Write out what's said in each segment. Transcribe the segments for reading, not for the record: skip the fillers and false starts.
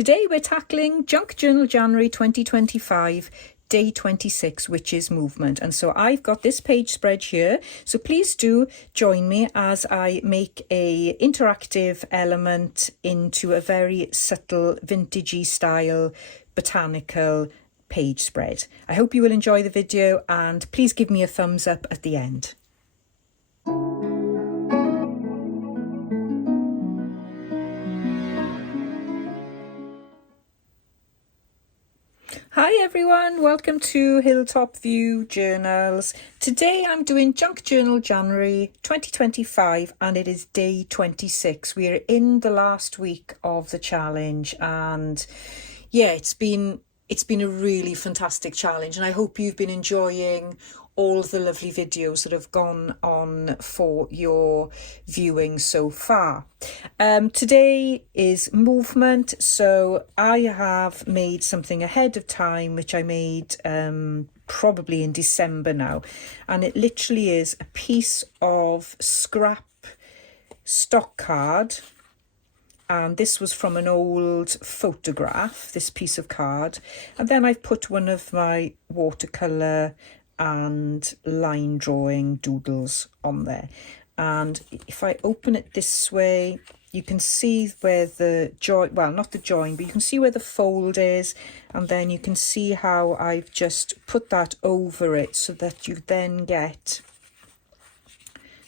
Today we're tackling Junk Journal January 2025, day 26, which is movement. And so I've got this page spread here. So please do join me as I make a interactive element into a very subtle, vintagey style, botanical page spread. I hope you will enjoy the video and please give me a thumbs up at the end. Hi everyone, welcome to Hilltop View Journals. Today I'm doing Junk Journal January 2025 and it is day 26. We are in the last week of the challenge and yeah, it's been a really fantastic challenge and I hope you've been enjoying all the lovely videos that have gone on for your viewing so far. Today is movement, so I have made something ahead of time which I made probably in December now, and it literally is a piece of scrap stock card, and this was from an old photograph, this piece of card, and then I've put one of my watercolour and line drawing doodles on there. And if I open it this way, you can see where the join, well, not the join, but you can see where the fold is, and then you can see how I've just put that over it so that you then get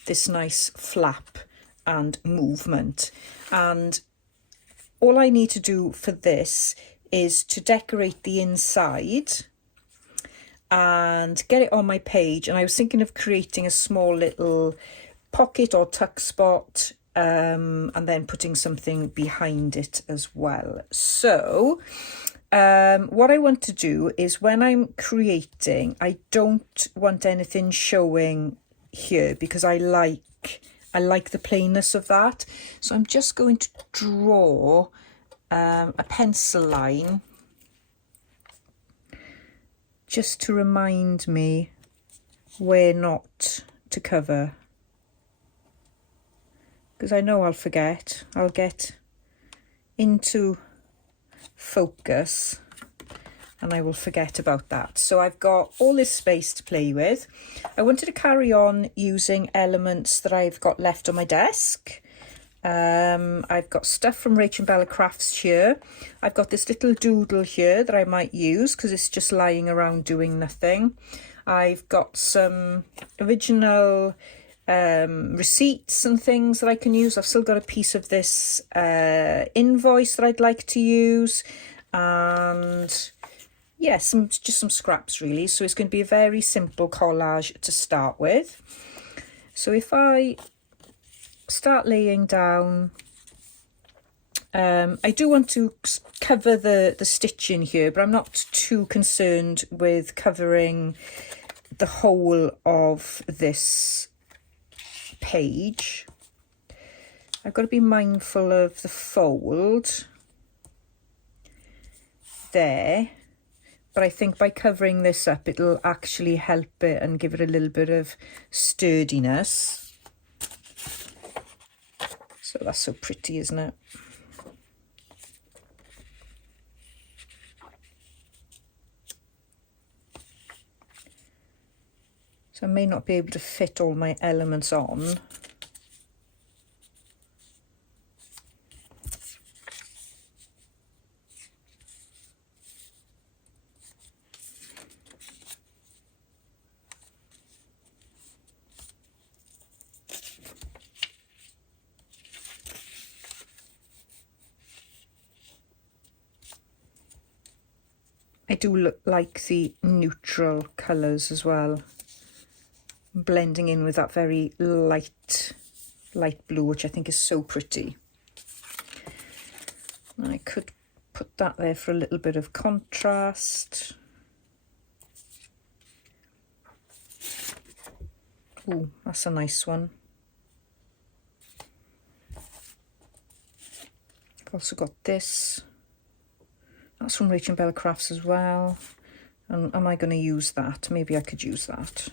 this nice flap and movement. And all I need to do for this is to decorate the inside and get it on my page. And I was thinking of creating a small little pocket or tuck spot, and then putting something behind it as well. So what I want to do is, when I'm creating, I don't want anything showing here because I like the plainness of that. So I'm just going to draw a pencil line just to remind me where not to cover, because I know I'll forget. I'll get into focus and I will forget about that. So I've got all this space to play with. I wanted to carry on using elements that I've got left on my desk. I've got stuff from RachandBella Crafts here. I've got this little doodle here that I might use because it's just lying around doing nothing. I've got some original receipts and things that I can use. I've still got a piece of this invoice that I'd like to use, and yeah, just some scraps really. So it's going to be a very simple collage to start with. So if I start laying down, I do want to cover the stitching here, but I'm not too concerned with covering the whole of this page. I've got to be mindful of the fold there, but I think by covering this up it'll actually help it and give it a little bit of sturdiness. So that's so pretty, isn't it? So I may not be able to fit all my elements on. I do like the neutral colours as well, blending in with that very light blue, which I think is so pretty. And I could put that there for a little bit of contrast. Oh, that's a nice one. I've also got this. That's from RachandBella Crafts as well. And am I going to use that? Maybe I could use that.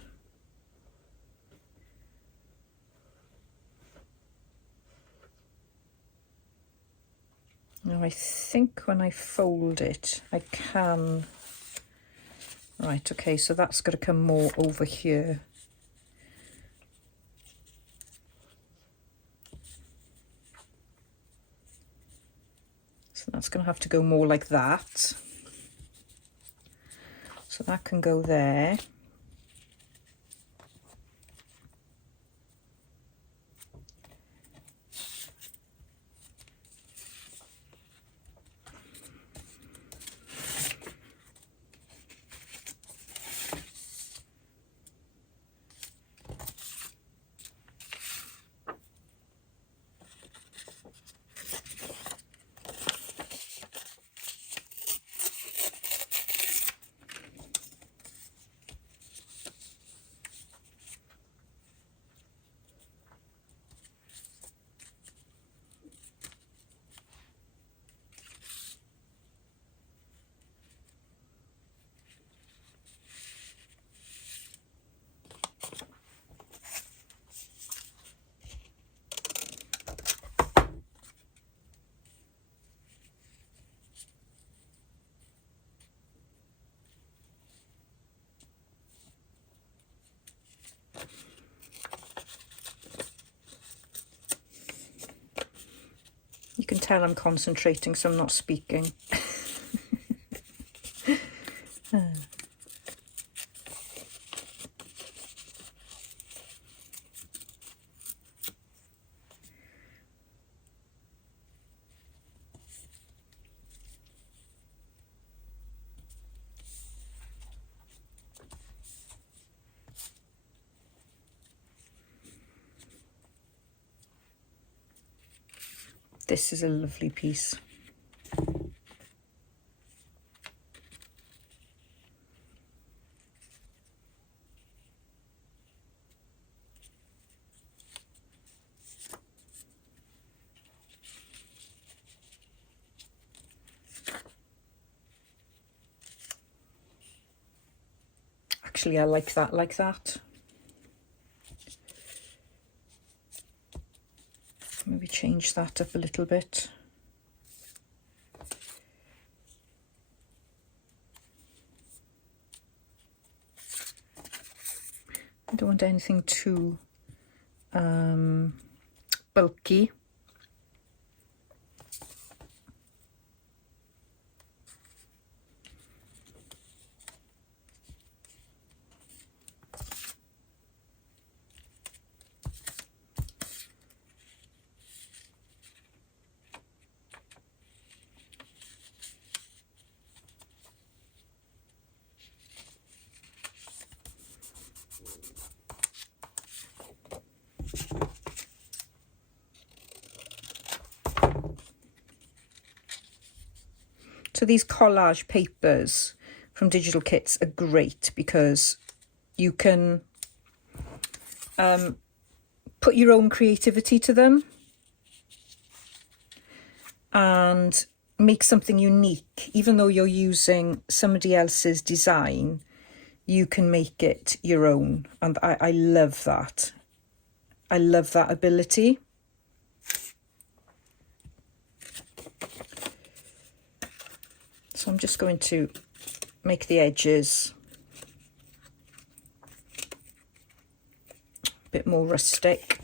Now I I think when I fold it, I can... Right, okay, so that's got to come more over here. So that's going to have to go more like that. So that can go there. You can tell I'm concentrating, so I'm not speaking. This is a lovely piece. Actually, I like that like that. Maybe change that up a little bit. I don't want anything too bulky. So these collage papers from digital kits are great because you can put your own creativity to them and make something unique. Even though you're using somebody else's design, you can make it your own. And I love that. I love that ability. So I'm just going to make the edges a bit more rustic.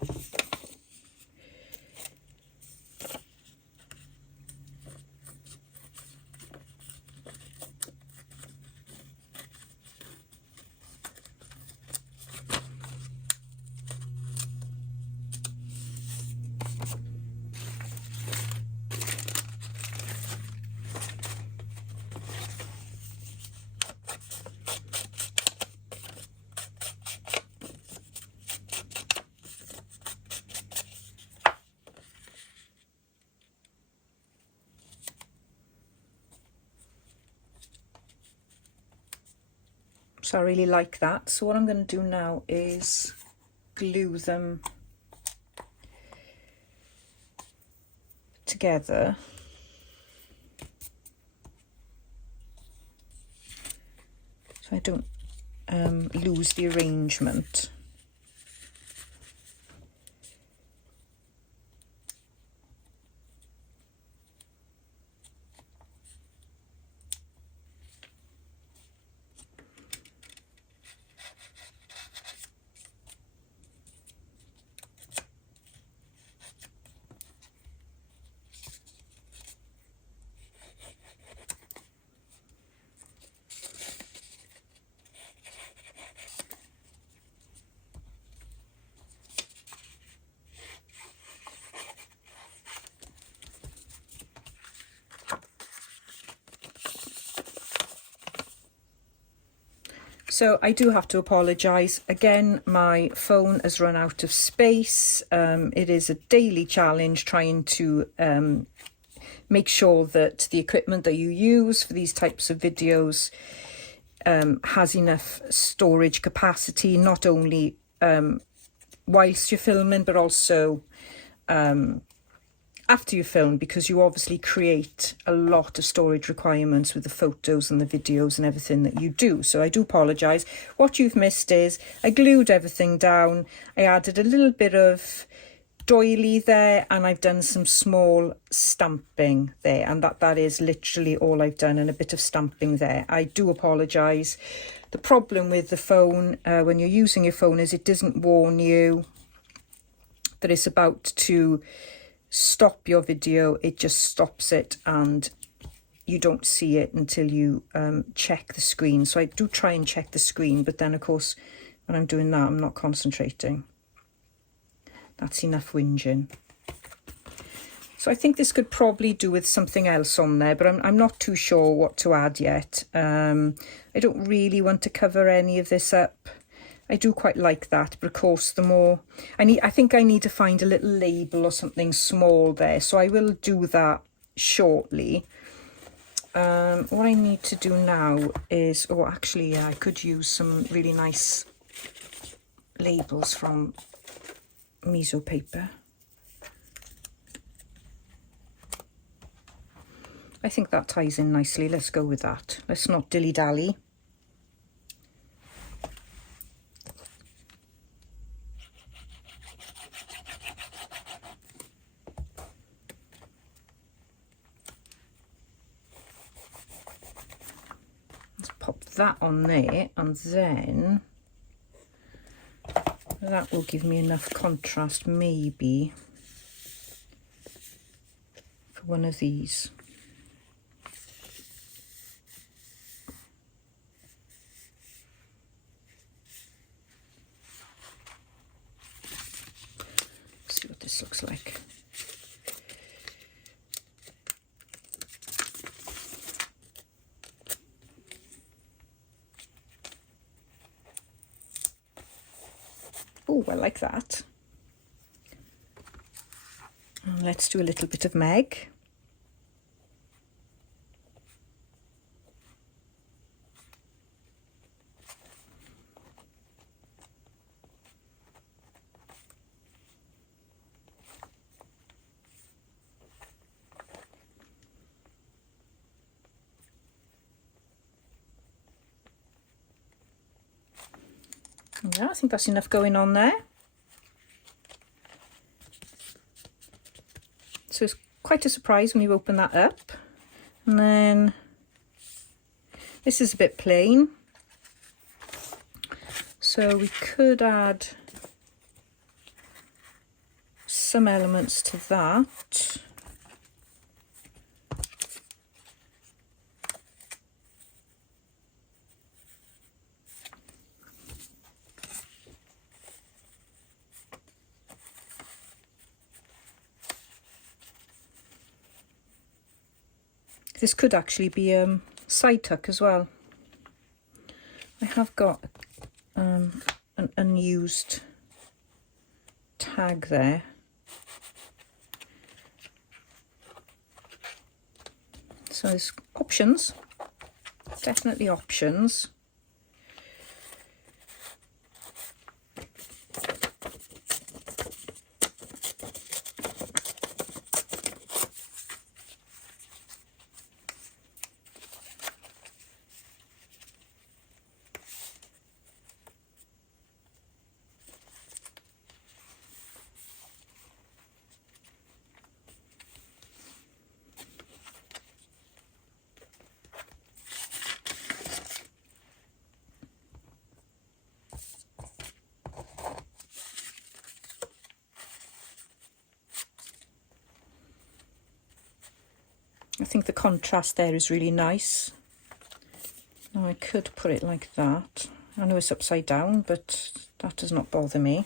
So I really like that. So what I'm going to do now is glue them together. So I don't lose the arrangement. So I do have to apologise. Again, my phone has run out of space. It is a daily challenge trying to make sure that the equipment that you use for these types of videos has enough storage capacity, not only whilst you're filming, but also after you film, because you obviously create a lot of storage requirements with the photos and the videos and everything that you do. So I do apologise. What you've missed is I glued everything down. I added a little bit of doily there, and I've done some small stamping there, and that is literally all I've done, and a bit of stamping there. I do apologise. The problem with the phone when you're using your phone is it doesn't warn you that it's about to stop your video. It just stops it and you don't see it until you check the screen. So I do try and check the screen, but then of course when I'm doing that I'm not concentrating. That's enough whinging. So I think this could probably do with something else on there, but I'm not too sure what to add yet. I don't really want to cover any of this up. I do quite like that, but of course the more I think I need to find a little label or something small there, so I will do that shortly. What I need to do now is, oh actually yeah, I could use some really nice labels from miso paper. I think that ties in nicely. Let's go with that. Let's not dilly-dally. Let's pop that on there, and then that will give me enough contrast maybe for one of these. Let's see what this looks like. Oh, I like that. And let's do a little bit of Meg. Yeah, I think that's enough going on there. So it's quite a surprise when you open that up. And then this is a bit plain, so we could add some elements to that. This could actually be a side tuck as well. I have got an unused tag there. So there's options, definitely options. I think the contrast there is really nice. Now I could put it like that. I know it's upside down, but that does not bother me.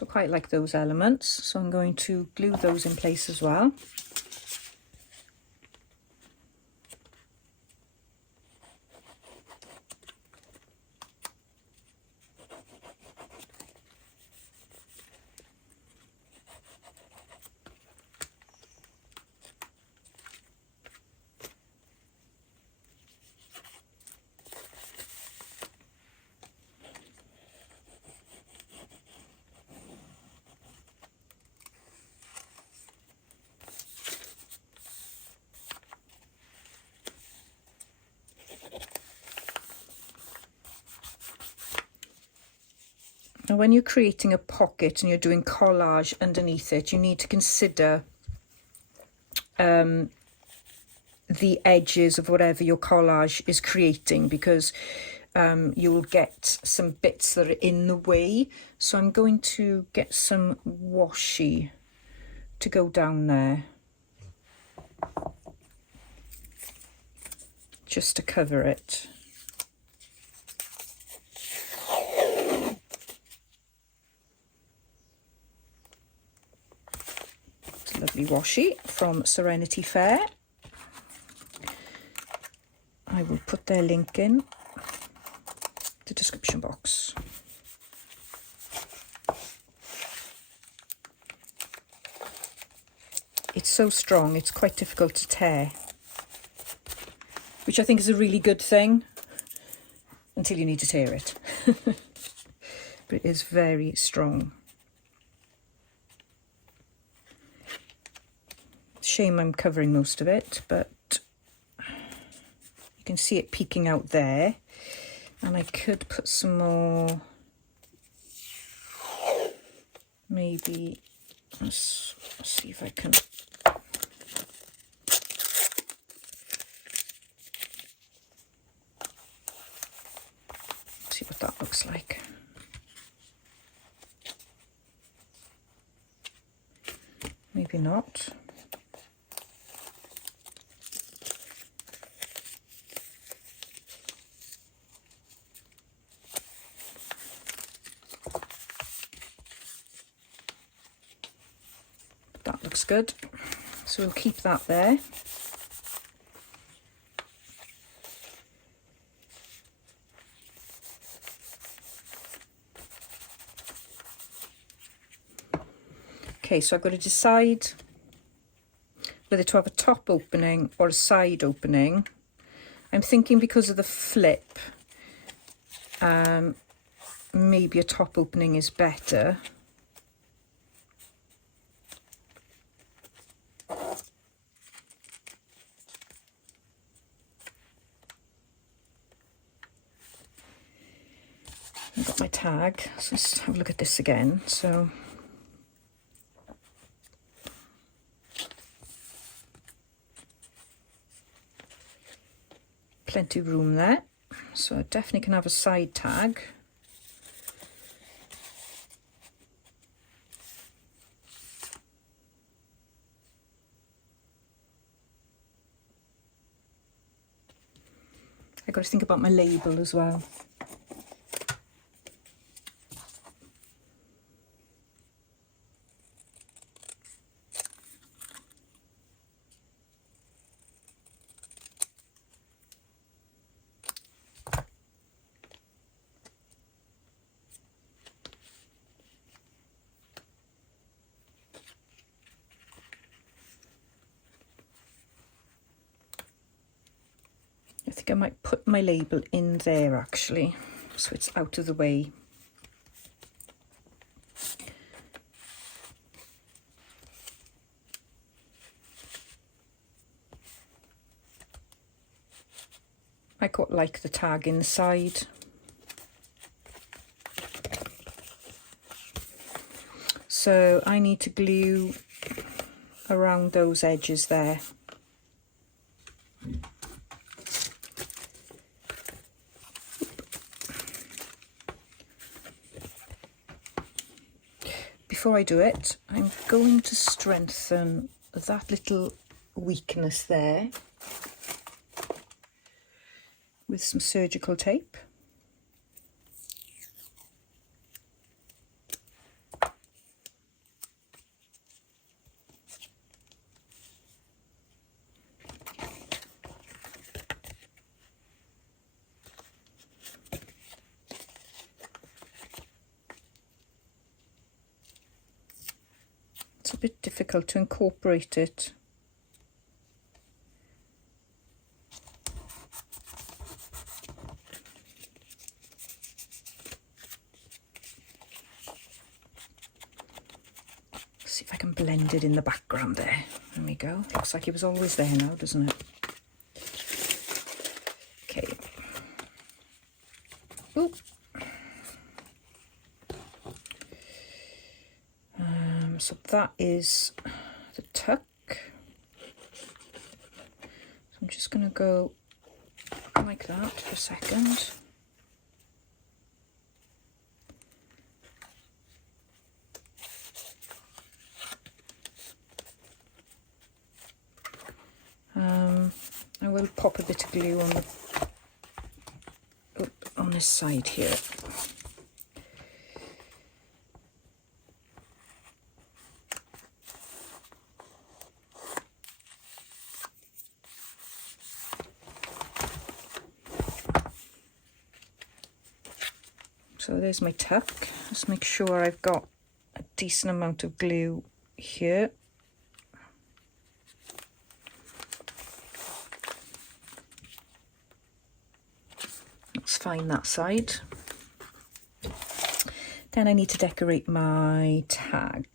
So I quite like those elements, so I'm going to glue those in place as well. Now, when you're creating a pocket and you're doing collage underneath it, you need to consider the edges of whatever your collage is creating, because you'll get some bits that are in the way. So I'm going to get some washi to go down there, just to cover it. Lovely washi from Serenity Fair. I will put their link in the description box. It's so strong, it's quite difficult to tear, which I think is a really good thing until you need to tear it. But it is very strong. Shame I'm covering most of it, but you can see it peeking out there, and I could put some more, maybe, let's see if I can see what that looks like. Maybe not. That looks good, so we'll keep that there. Okay, so I've got to decide whether to have a top opening or a side opening. I'm thinking because of the flip, maybe a top opening is better. I've got my tag, so let's have a look at this again. So plenty of room there, so I definitely can have a side tag. I've got to think about my label as well. I think I might put my label in there actually, so it's out of the way. I quite like the tag inside. So I need to glue around those edges there. Before I do it, I'm going to strengthen that little weakness there with some surgical tape. it's a bit difficult to incorporate it. See if I can blend it in the background there. There we go. Looks like it was always there now, doesn't it? Okay. Ooh. So that is the tuck. So I'm just going to go like that for a second. I will pop a bit of glue on this side here. So there's my tuck. Just make sure I've got a decent amount of glue here. Let's find that side. Then I need to decorate my tag.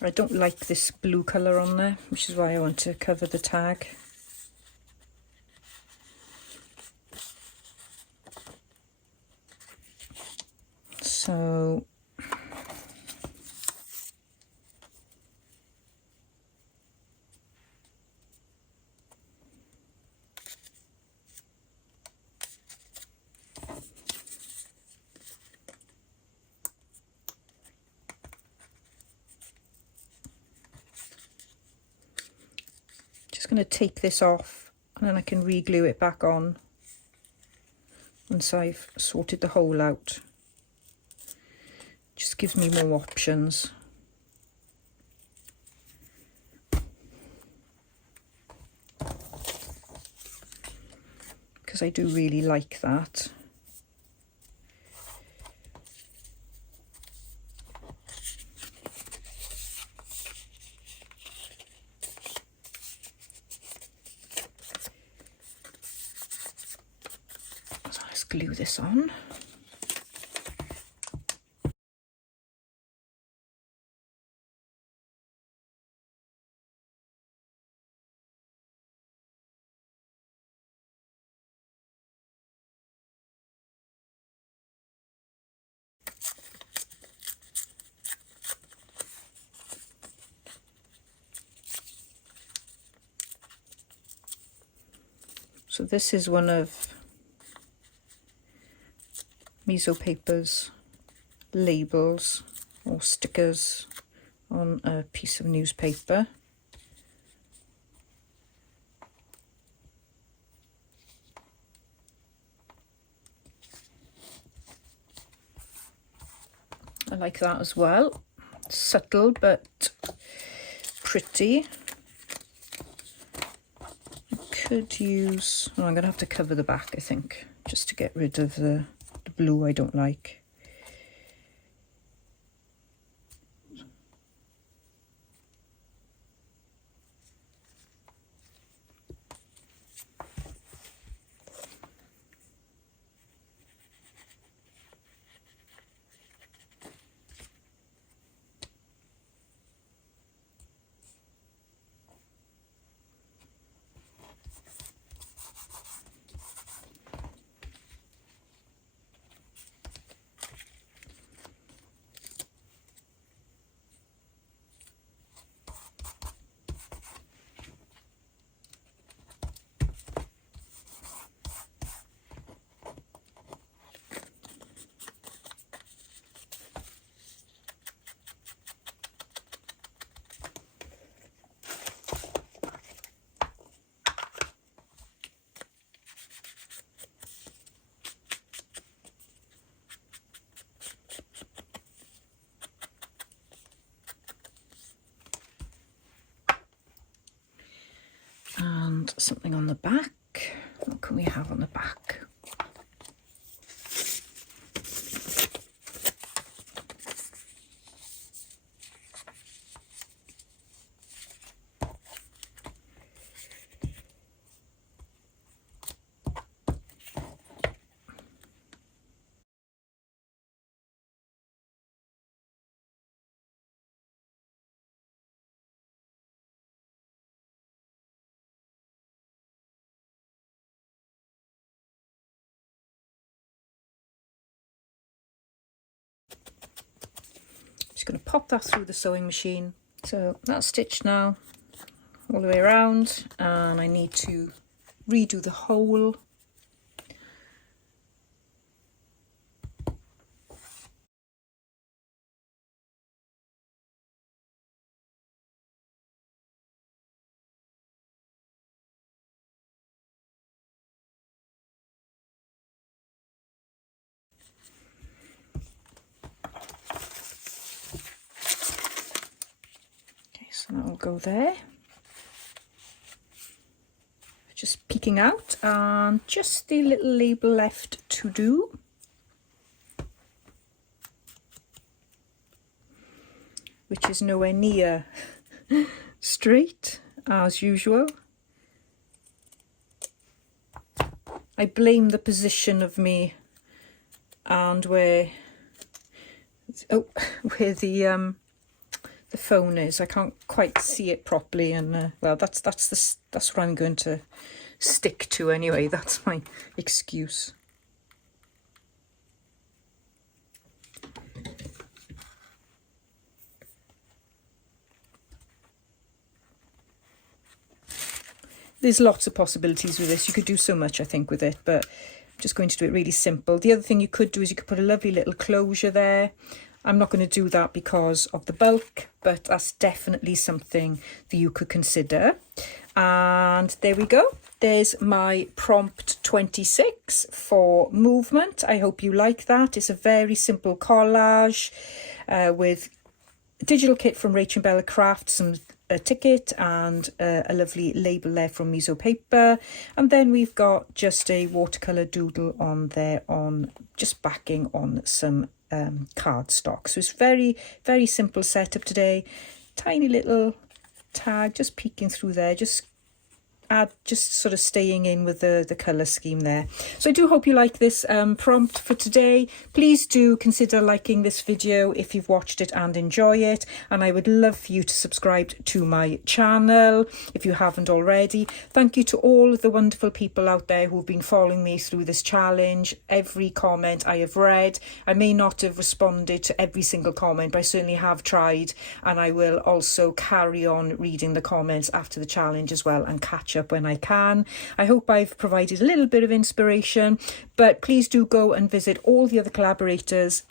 I don't like this blue colour on there, which is why I want to cover the tag. So just going to take this off and then I can re-glue it back on once I've sorted the hole out. Just gives me more options. Because I do really like that. So let's glue this on. So this is one of Miso Paper's labels or stickers on a piece of newspaper. I like that as well. Subtle but pretty. Could use, oh, I'm going to have to cover the back, I think, just to get rid of the blue I don't like. And something on the back. What can we have on the back? Just going to pop that through the sewing machine. So that's stitched now all the way around, and I need to redo the hole. So that will go there. Just peeking out, and just the little label left to do. Which is nowhere near straight, as usual. I blame the position of me and where the phone is. I can't quite see it properly, and well, that's what I'm going to stick to anyway. That's my excuse. There's lots of possibilities with this. You could do so much, I think, with it, but I'm just going to do it really simple. The other thing you could do is you could put a lovely little closure there. I'm not going to do that because of the bulk, but that's definitely something that you could consider. And there we go. There's my prompt 26 for movement. I hope you like that. It's a very simple collage with a digital kit from RachandBella Craft, a ticket and a lovely label there from Miso Paper, and then we've got just a watercolour doodle on there, on just backing on some cardstock. So it's very simple setup today. Tiny little tag just peeking through there, just sort of staying in with the colour scheme there. So I do hope you like this prompt for today. Please do consider liking this video if you've watched it and enjoy it, and I would love for you to subscribe to my channel if you haven't already. Thank you to all of the wonderful people out there who've been following me through this challenge. Every comment I have read. I may not have responded to every single comment, but I certainly have tried, and I will also carry on reading the comments after the challenge as well and catch up when I can. I hope I've provided a little bit of inspiration, but please do go and visit all the other collaborators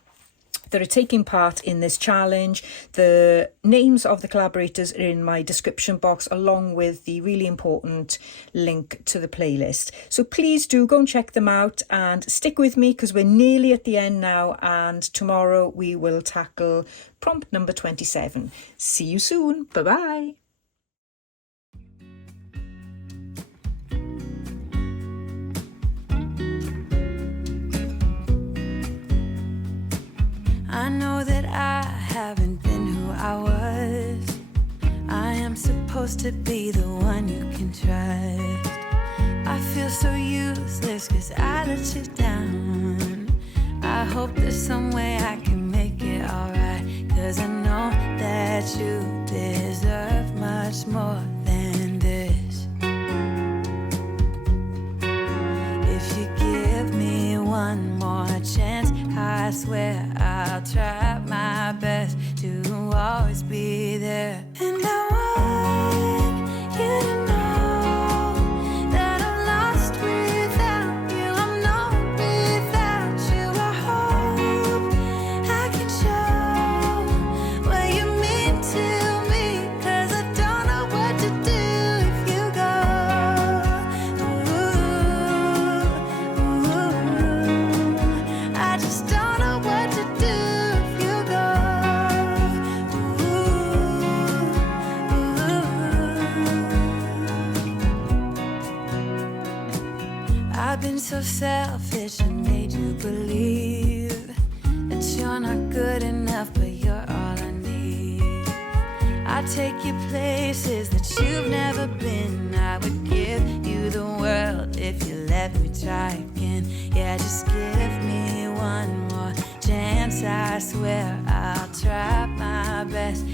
that are taking part in this challenge. The names of the collaborators are in my description box, along with the really important link to the playlist. So please do go and check them out and stick with me, because we're nearly at the end now, and tomorrow we will tackle prompt number 27. See you soon. Bye bye. I know that I haven't been who I was. I am supposed to be the one you can trust. I feel so useless 'cause I let you down. I hope there's some way I can make it alright, 'cause I know that you deserve much more than this. If you give me one more chance, I swear I'll try my best to always be there. And I want you to know that I'm lost without you. I'm not without you. I hope I can show what you mean to me, 'cause I so selfish and made you believe that you're not good enough, but you're all I need. I take you places that you've never been. I would give you the world if you let me try again. Yeah, just give me one more chance. I swear I'll try my best